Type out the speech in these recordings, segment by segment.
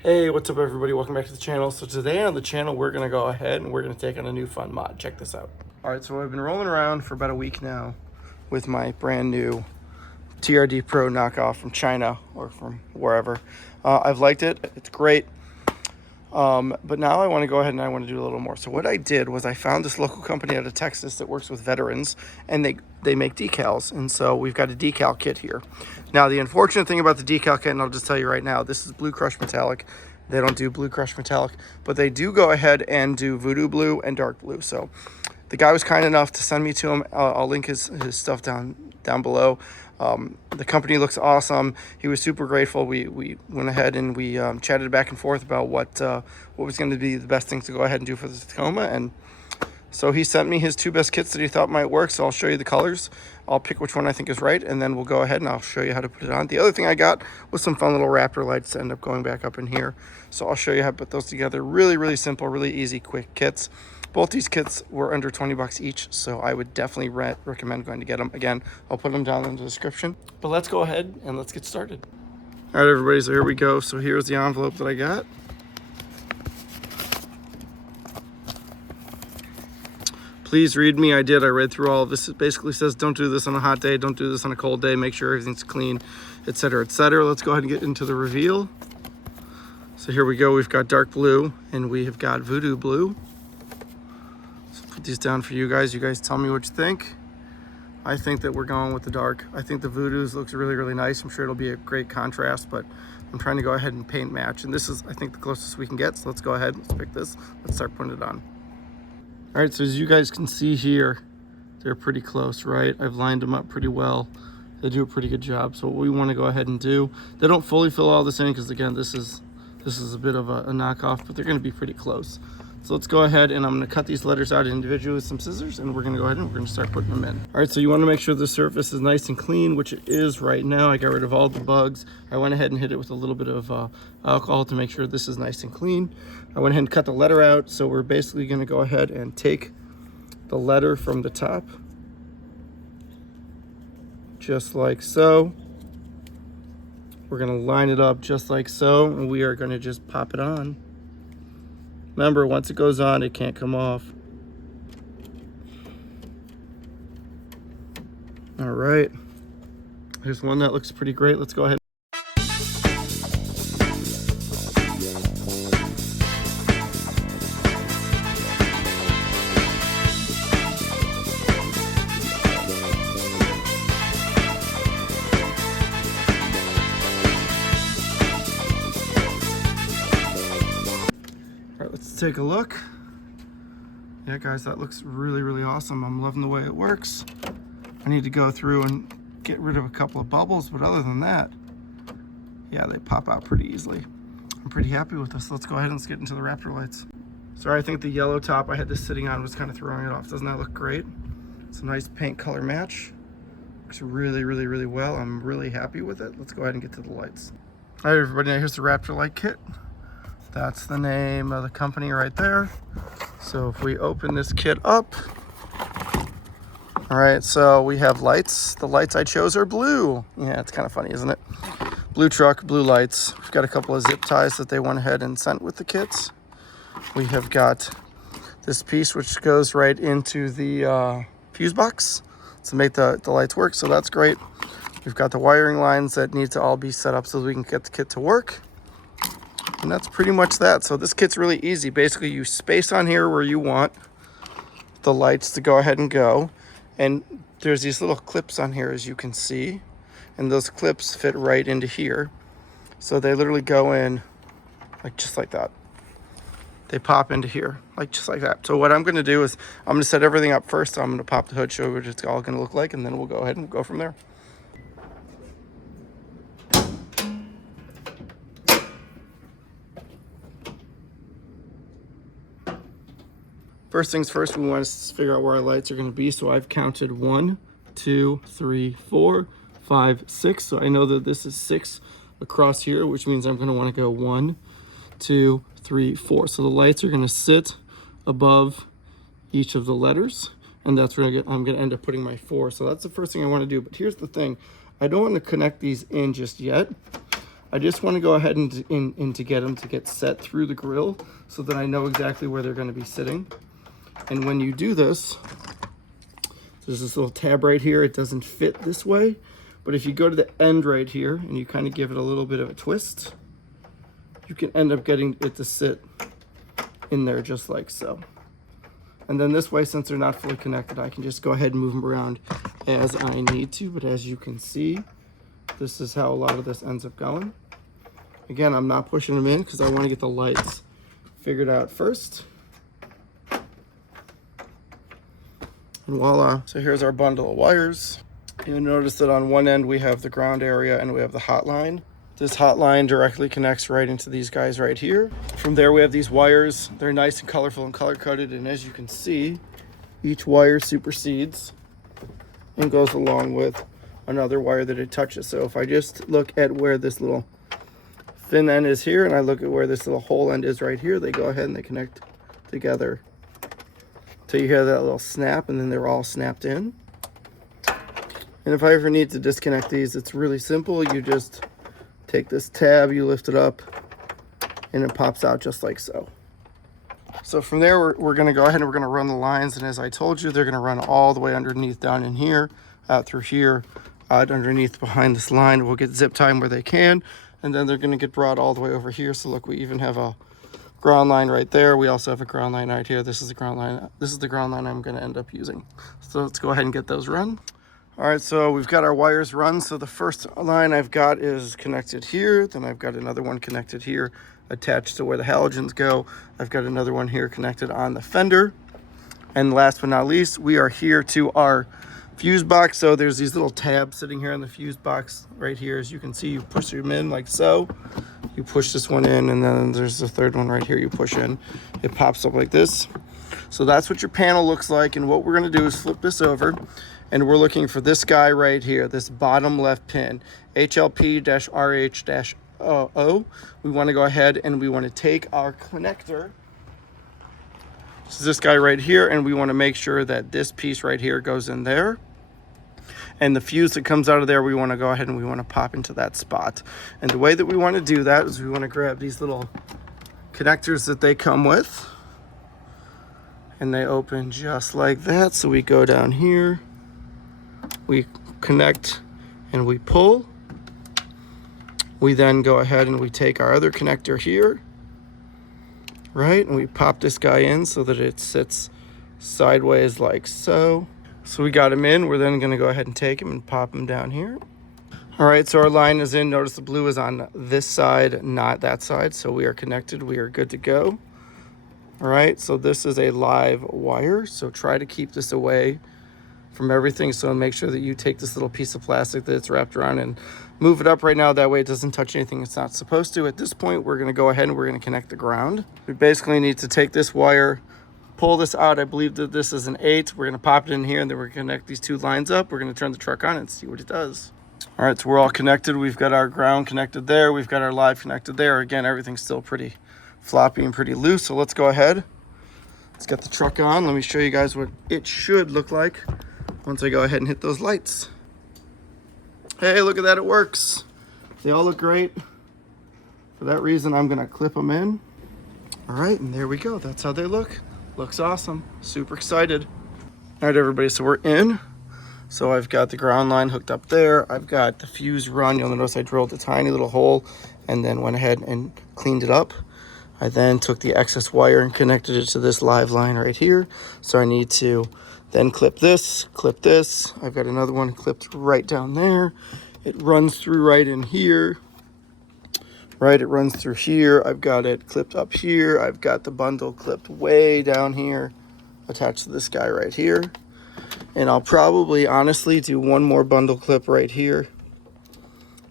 Hey, what's up everybody? Welcome back to the channel. So today on the channel, we're gonna go ahead and we're gonna take on a new fun mod. Check this out. All right, so I've been rolling around for about a week now with my brand new TRD Pro knockoff from China or from wherever. I've liked it, it's great. But now I want to go ahead and I want to do a little more. So what I did was I found this local company out of Texas that works with veterans, and they make decals. And so we've got a decal kit here. Now the unfortunate thing about the decal kit, and I'll just tell you right now, this is Blue Crush Metallic. They don't do Blue Crush Metallic, but they do go ahead and do Voodoo Blue and Dark Blue. So the guy was kind enough to send me to him. I'll link his stuff down below. The company looks awesome. He was super grateful. We went ahead and we chatted back and forth about what was going to be the best thing to go ahead and do for the Tacoma. And so he sent me his two best kits that he thought might work. So I'll show you the colors. I'll pick which one I think is right, and then we'll go ahead and I'll show you how to put it on. The other thing I got was some fun little Raptor lights to end up going back up in here. So I'll show you how to put those together. Really, really simple, really easy, quick kits. Both these kits were under 20 bucks each, so I would definitely recommend going to get them. Again, I'll put them down in the description. But let's go ahead and let's get started. All right, everybody, so here we go. So here's the envelope that I got. Please read me. I did. I read through all of this. It basically says don't do this on a hot day, don't do this on a cold day, make sure everything's clean, etc., etc. Let's go ahead and get into the reveal. So here we go. We've got dark blue and we have got voodoo blue. Put these down for you guys. You guys tell me what you think. I think that we're going with the dark. I think the voodoos looks really, really nice. I'm sure it'll be a great contrast, but I'm trying to go ahead and paint match. And this is, I think, the closest we can get. So let's go ahead. Let's pick this. Let's start putting it on. All right, so as you guys can see here, they're pretty close, right? I've lined them up pretty well. They do a pretty good job. So what we want to go ahead and do, they don't fully fill all this in because, again, this is a bit of a knockoff, but they're going to be pretty close. So let's go ahead and I'm going to cut these letters out individually with some scissors, and we're going to go ahead and we're going to start putting them in. All right, so you want to make sure the surface is nice and clean, which it is right now. I got rid of all the bugs. I went ahead and hit it with a little bit of alcohol to make sure this is nice and clean. I went ahead and cut the letter out, so we're basically going to go ahead and take the letter from the top, just like so. We're going to line it up just like so, and we are going to just pop it on. Remember, once it goes on, it can't come off. All right. Here's one that looks pretty great. Let's go ahead. Let's take a look. Yeah, guys, that looks really, really awesome. I'm loving the way it works. I need to go through and get rid of a couple of bubbles, but other than that, yeah, they pop out pretty easily. I'm pretty happy with this. Let's go ahead and let's get into the Raptor lights. Sorry, I think the yellow top I had this sitting on was kind of throwing it off. Doesn't that look great? It's a nice paint color match. Looks really, really, really well. I'm really happy with it. Let's go ahead and get to the lights. All right, everybody, now here's the Raptor light kit. That's the name of the company right there. So if we open this kit up, all right, so we have lights. The lights I chose are blue. Yeah, it's kind of funny, isn't it? Blue truck, blue lights. We've got a couple of zip ties that they went ahead and sent with the kits. We have got this piece which goes right into the fuse box to make the lights work, so that's great. We've got the wiring lines that need to all be set up so we can get the kit to work. And that's pretty much that. So this kit's really easy. Basically, you space on here where you want the lights to go ahead and go. And there's these little clips on here, as you can see. And those clips fit right into here. So they literally go in like just like that. They pop into here, like just like that. So what I'm going to do is I'm going to set everything up first. So I'm going to pop the hood, show you what it's all going to look like, and then we'll go ahead and we'll go from there. First things first, we want to figure out where our lights are going to be. So I've counted 1, 2, 3, 4, 5, 6. So I know that this is 6 across here, which means I'm going to want to go 1, 2, 3, 4. So the lights are going to sit above each of the letters, and that's where I'm going to end up putting my 4. So that's the first thing I want to do. But here's the thing. I don't want to connect these in just yet. I just want to go ahead and to get them to get set through the grill so that I know exactly where they're going to be sitting. And when you do this, there's this little tab right here. It doesn't fit this way, but if you go to the end right here and you kind of give it a little bit of a twist, you can end up getting it to sit in there just like so. And then this way, since they're not fully connected, I can just go ahead and move them around as I need to. But as you can see, this is how a lot of this ends up going. Again, I'm not pushing them in because I want to get the lights figured out first. And voila. So here's our bundle of wires. You'll notice that on one end we have the ground area and we have the hot line. This hot line directly connects right into these guys right here. From there we have these wires. They're nice and colorful and color-coded, and as you can see, each wire supersedes and goes along with another wire that it touches. So if I just look at where this little thin end is here and I look at where this little hole end is right here, they go ahead and they connect together till you hear that little snap, and then they're all snapped in. And if I ever need to disconnect these, it's really simple. You just take this tab, you lift it up, and it pops out just like so. So from there, we're gonna go ahead and we're gonna run the lines, and as I told you, they're gonna run all the way underneath down in here, out through here, out underneath behind this line. We'll get zip time where they can, and then they're gonna get brought all the way over here. So look, we even have a ground line right there. We also have a ground line right here. This is the ground line. This is the ground line I'm gonna end up using. So let's go ahead and get those run. All right, so we've got our wires run. So the first line I've got is connected here. Then I've got another one connected here, attached to where the halogens go. I've got another one here connected on the fender. And last but not least, we are here to our fuse box. So there's these little tabs sitting here on the fuse box right here. As you can see, you push them in like so. You push this one in, and then there's the third one right here you push in. It pops up like this. So that's what your panel looks like. And what we're gonna do is flip this over, and we're looking for this guy right here, this bottom left pin, HLP-RH-O. We want to go ahead and we want to take our connector, this is this guy right here, and we want to make sure that this piece right here goes in there. And the fuse that comes out of there, we want to go ahead and we want to pop into that spot. And the way that we want to do that is we want to grab these little connectors that they come with, and they open just like that. So we go down here, we connect and we pull. We then go ahead and we take our other connector here, right? And we pop this guy in so that it sits sideways like so. So we got him in. We're then gonna go ahead and take him and pop him down here. All right, so our line is in. Notice the blue is on this side, not that side. So we are connected, we are good to go. All right, so this is a live wire. So try to keep this away from everything. So make sure that you take this little piece of plastic that it's wrapped around and move it up right now. That way it doesn't touch anything it's not supposed to. At this point, we're gonna go ahead and we're gonna connect the ground. We basically need to take this wire, pull this out. I believe that this is an 8. We're gonna pop it in here, and then we're gonna connect these two lines up. We're gonna turn the truck on and see what it does. All right, so we're all connected. We've got our ground connected there. We've got our live connected there. Again, everything's still pretty floppy and pretty loose. So let's go ahead. Let's get the truck on. Let me show you guys what it should look like once I go ahead and hit those lights. Hey, look at that, it works. They all look great. For that reason, I'm gonna clip them in. All right, and there we go. That's how they look. Looks awesome. Super excited. All right, everybody, so we're in. So I've got the ground line hooked up there. I've got the fuse run. You'll notice I drilled a tiny little hole and then went ahead and cleaned it up. I then took the excess wire and connected it to this live line right here. So I need to then clip this. I've got another one clipped right down there. It runs through right in here. Right, it runs through here. I've got it clipped up here. I've got the bundle clipped way down here, attached to this guy right here. And I'll probably honestly do one more bundle clip right here,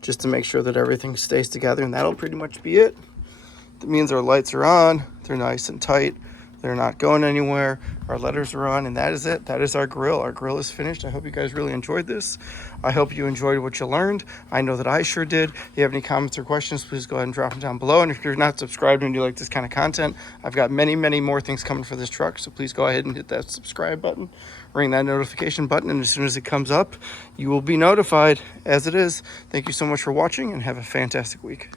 just to make sure that everything stays together, and that'll pretty much be it. That means our lights are on. They're nice and tight. They're not going anywhere. Our letters are on, and that is it. That is our grill. Our grill is finished. I hope you guys really enjoyed this. I hope you enjoyed what you learned. I know that I sure did. If you have any comments or questions, please go ahead and drop them down below. And if you're not subscribed and you like this kind of content, I've got many, many more things coming for this truck. So please go ahead and hit that subscribe button, ring that notification button, and as soon as it comes up, you will be notified as it is. Thank you so much for watching, and have a fantastic week.